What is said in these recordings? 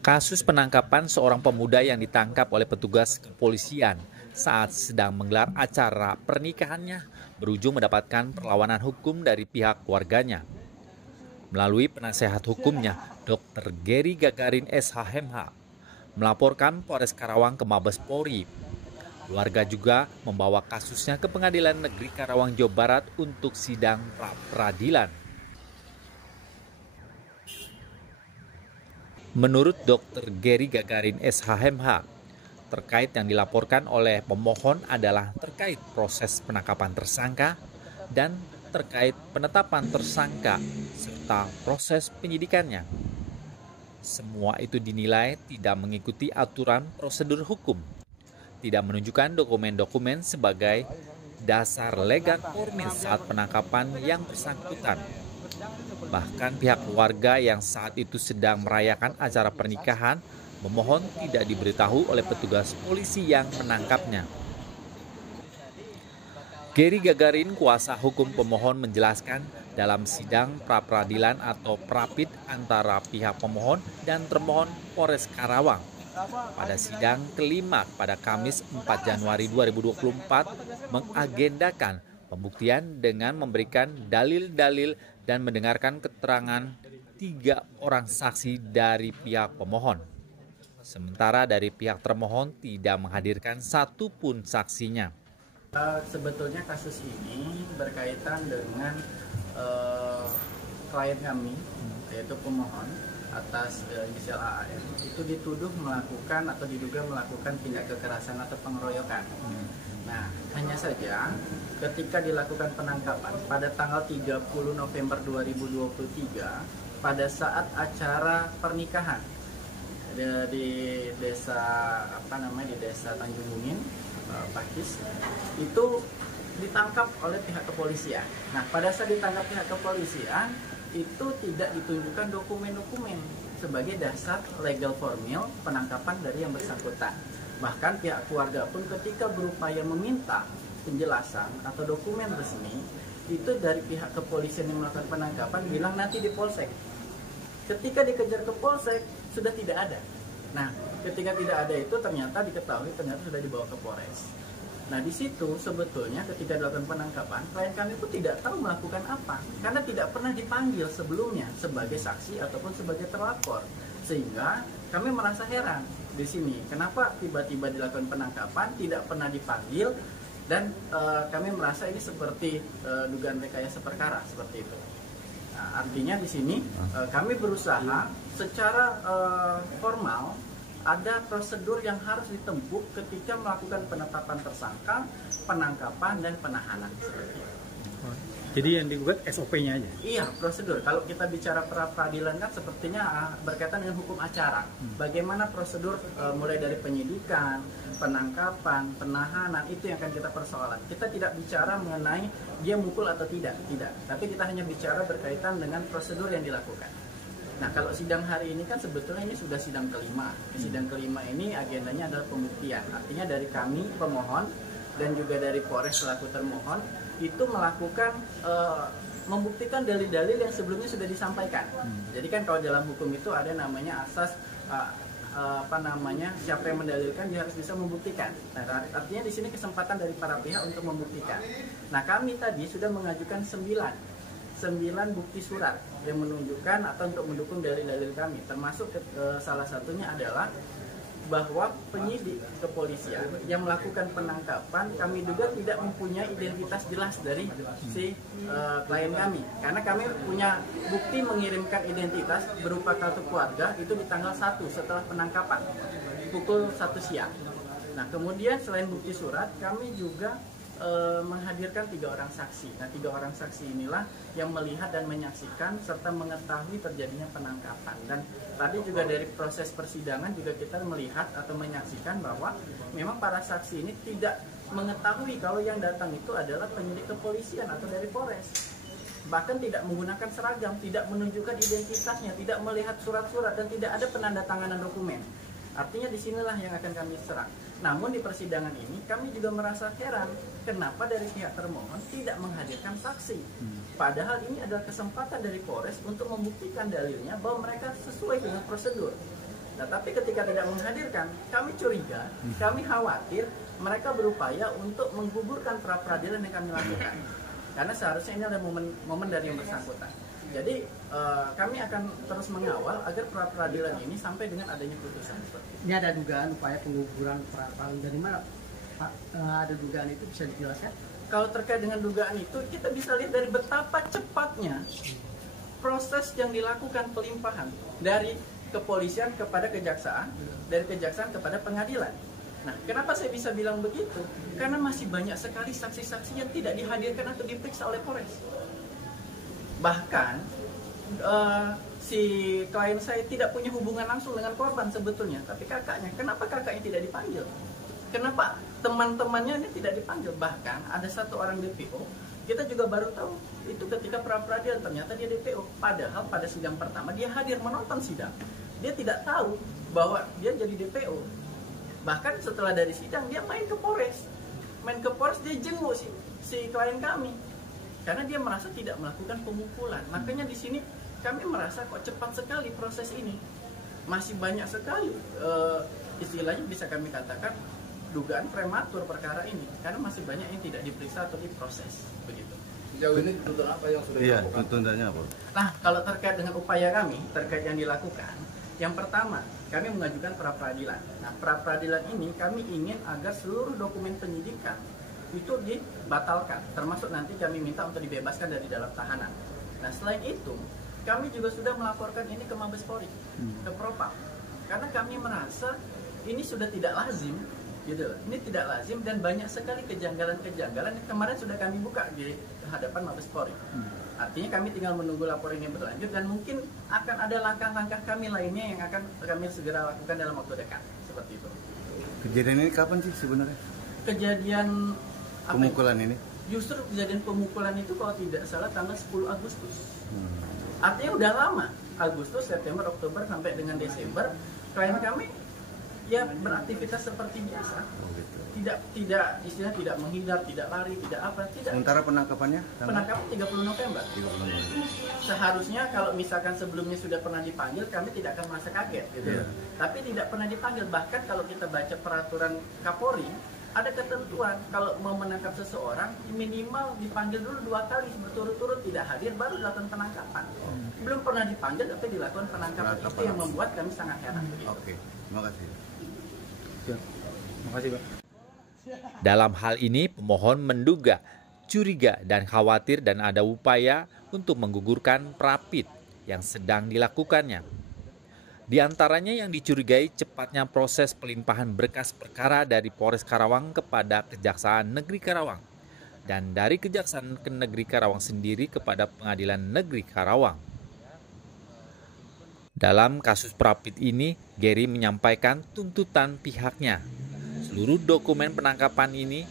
Kasus penangkapan seorang pemuda yang ditangkap oleh petugas kepolisian saat sedang menggelar acara pernikahannya berujung mendapatkan perlawanan hukum dari pihak keluarganya. Melalui penasehat hukumnya, Dr. Gary Gagarin SHMH melaporkan Polres Karawang ke Mabes Polri. Keluarga juga membawa kasusnya ke Pengadilan Negeri Karawang, Jawa Barat untuk sidang pra-peradilan. Menurut Dr. Gary Gagarin SHMH, terkait yang dilaporkan oleh pemohon adalah terkait proses penangkapan tersangka dan terkait penetapan tersangka serta proses penyidikannya. Semua itu dinilai tidak mengikuti aturan prosedur hukum, tidak menunjukkan dokumen-dokumen sebagai dasar legal formil saat penangkapan yang bersangkutan. Bahkan pihak keluarga yang saat itu sedang merayakan acara pernikahan memohon tidak diberitahu oleh petugas polisi yang menangkapnya. Gary Gagarin, kuasa hukum pemohon, menjelaskan dalam sidang pra-peradilan atau prapid antara pihak pemohon dan termohon Polres Karawang pada sidang kelima pada Kamis 4 Januari 2024 mengagendakan pembuktian dengan memberikan dalil-dalil dan mendengarkan keterangan 3 orang saksi dari pihak pemohon. Sementara dari pihak termohon tidak menghadirkan satupun saksinya. Sebetulnya kasus ini berkaitan dengan klien kami, yaitu pemohon atas inisial AAM, itu dituduh melakukan atau diduga melakukan tindak kekerasan atau pengeroyokan. Nah, hanya saja ketika dilakukan penangkapan pada tanggal 30 November 2023 pada saat acara pernikahan di desa di desa Tanjung Bungin, Pakis, itu ditangkap oleh pihak kepolisian. Nah, pada saat ditangkap pihak kepolisian itu tidak ditunjukkan dokumen-dokumen sebagai dasar legal formil penangkapan dari yang bersangkutan. Bahkan pihak keluarga pun ketika berupaya meminta penjelasan atau dokumen resmi, itu dari pihak kepolisian yang melakukan penangkapan bilang nanti di polsek. Ketika dikejar ke polsek sudah tidak ada. Nah, ketika tidak ada itu ternyata diketahui ternyata sudah dibawa ke Polres. Nah, di situ sebetulnya ketika dilakukan penangkapan, klien kami pun tidak tahu melakukan apa karena tidak pernah dipanggil sebelumnya sebagai saksi ataupun sebagai terlapor. Sehingga kami merasa heran di sini, kenapa tiba-tiba dilakukan penangkapan tidak pernah dipanggil dan kami merasa ini seperti dugaan rekayasa perkara seperti itu. Nah, artinya di sini kami berusaha secara formal ada prosedur yang harus ditempuh ketika melakukan penetapan tersangka, penangkapan dan penahanan seperti itu. Jadi yang digugat SOP-nya aja? Iya, prosedur. Kalau kita bicara pra-peradilan kan sepertinya berkaitan dengan hukum acara. Bagaimana prosedur mulai dari penyidikan, penangkapan, penahanan, itu yang akan kita persoalan. Kita tidak bicara mengenai dia mukul atau tidak. Tapi kita hanya bicara berkaitan dengan prosedur yang dilakukan. Nah, kalau sidang hari ini kan sebetulnya ini sudah sidang kelima. Sidang kelima ini agendanya adalah pembuktian. Artinya dari kami pemohon dan juga dari Polres selaku termohon itu melakukan membuktikan dalil-dalil yang sebelumnya sudah disampaikan. Jadi kan kalau dalam hukum itu ada namanya asas siapa yang mendalilkan dia harus bisa membuktikan. Nah, artinya di sini kesempatan dari para pihak untuk membuktikan. Nah, kami tadi sudah mengajukan 9 bukti surat yang menunjukkan atau untuk mendukung dalil-dalil kami, termasuk salah satunya adalah bahwa penyidik kepolisian yang melakukan penangkapan kami duga tidak mempunyai identitas jelas dari si klien kami, karena kami punya bukti mengirimkan identitas berupa kartu keluarga itu di tanggal 1 setelah penangkapan pukul 1 siang. Nah, kemudian selain bukti surat kami juga menghadirkan 3 orang saksi. Nah, 3 orang saksi inilah yang melihat dan menyaksikan serta mengetahui terjadinya penangkapan. Dan tadi juga dari proses persidangan juga kita melihat atau menyaksikan bahwa memang para saksi ini tidak mengetahui kalau yang datang itu adalah penyidik kepolisian atau dari Polres. Bahkan tidak menggunakan seragam, tidak menunjukkan identitasnya, tidak melihat surat-surat dan tidak ada penandatanganan dokumen. Artinya disinilah yang akan kami serang. Namun di persidangan ini kami juga merasa heran kenapa dari pihak termohon tidak menghadirkan saksi. Padahal ini adalah kesempatan dari Polres untuk membuktikan dalilnya bahwa mereka sesuai dengan prosedur. Nah, tapi ketika tidak menghadirkan, kami curiga, kami khawatir mereka berupaya untuk menggugurkan pra peradilan yang kami lakukan. Karena seharusnya ini adalah momen dari yang bersangkutan. Jadi kami akan terus mengawal agar pra peradilan ini sampai dengan adanya putusan. Ini ada dugaan upaya pengguguran pra peradilan, dari mana Pak ada dugaan itu, bisa dijelaskan? Kalau terkait dengan dugaan itu, kita bisa lihat dari betapa cepatnya proses yang dilakukan pelimpahan dari kepolisian kepada kejaksaan, dari kejaksaan kepada pengadilan. Nah, kenapa saya bisa bilang begitu? Karena masih banyak sekali saksi-saksi yang tidak dihadirkan atau diperiksa oleh Polres. Bahkan si klien saya tidak punya hubungan langsung dengan korban sebetulnya, tapi kakaknya. Kenapa kakaknya tidak dipanggil? Kenapa teman-temannya ini tidak dipanggil? Bahkan ada satu orang DPO, kita juga baru tahu itu ketika pra peradilan ternyata dia DPO. Padahal pada sidang pertama dia hadir menonton sidang. Dia tidak tahu bahwa dia jadi DPO. Bahkan setelah dari sidang dia main ke Polres. Main ke Polres, dia jenguk si klien kami. Karena dia merasa tidak melakukan pemukulan. Makanya di sini kami merasa kok cepat sekali proses ini. Masih banyak sekali istilahnya bisa kami katakan dugaan prematur perkara ini. Karena masih banyak yang tidak diperiksa atau diproses. Begitu. Sejauh ini tuntutan apa yang sudah dilakukan? Tuntutannya apa? Nah, kalau terkait dengan upaya kami, terkait yang dilakukan, yang pertama, kami mengajukan pra peradilan. Nah, pra peradilan ini kami ingin agar seluruh dokumen penyidikan itu dibatalkan, termasuk nanti kami minta untuk dibebaskan dari dalam tahanan. Nah, selain itu, kami juga sudah melaporkan ini ke Mabes Polri, ke Propam, karena kami merasa ini sudah tidak lazim, gitu. Ini tidak lazim dan banyak sekali kejanggalan-kejanggalan yang kemarin sudah kami buka di hadapan Mabes Polri. Artinya kami tinggal menunggu laporan ini berlanjut dan mungkin akan ada langkah-langkah kami lainnya yang akan kami segera lakukan dalam waktu dekat, seperti itu. Kejadian ini kapan sih sebenarnya? Kejadian pemukulan ini? Justru kejadian pemukulan itu kalau tidak salah tanggal 10 Agustus. Artinya udah lama. Agustus, September, Oktober sampai dengan Desember, klien kami ya beraktivitas seperti biasa. Tidak istilah tidak menghindar, tidak lari, tidak apa, tidak. Sementara penangkapannya? Penangkapan 30 November. Seharusnya kalau misalkan sebelumnya sudah pernah dipanggil, kami tidak akan merasa kaget gitu. Tapi tidak pernah dipanggil. Bahkan kalau kita baca peraturan Kapolri, ada ketentuan kalau mau menangkap seseorang minimal dipanggil dulu 2 kali berturut-turut tidak hadir baru dilakukan penangkapan. Belum pernah dipanggil tapi dilakukan penangkapan. Itu yang membuat kami sangat heran. Oke, terima kasih. Terima kasih, Pak. Dalam hal ini, pemohon menduga, curiga, dan khawatir dan ada upaya untuk menggugurkan Prapit yang sedang dilakukannya. Di antaranya yang dicurigai cepatnya proses pelimpahan berkas perkara dari Polres Karawang kepada Kejaksaan Negeri Karawang dan dari Kejaksaan Negeri Karawang sendiri kepada Pengadilan Negeri Karawang. Dalam kasus Prapit ini, Gary menyampaikan tuntutan pihaknya. Seluruh dokumen penangkapan ini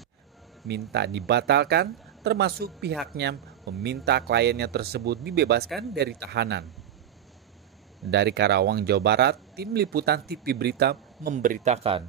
minta dibatalkan, termasuk pihaknya meminta kliennya tersebut dibebaskan dari tahanan. Dari Karawang, Jawa Barat, Tim Liputan TV Berita memberitakan.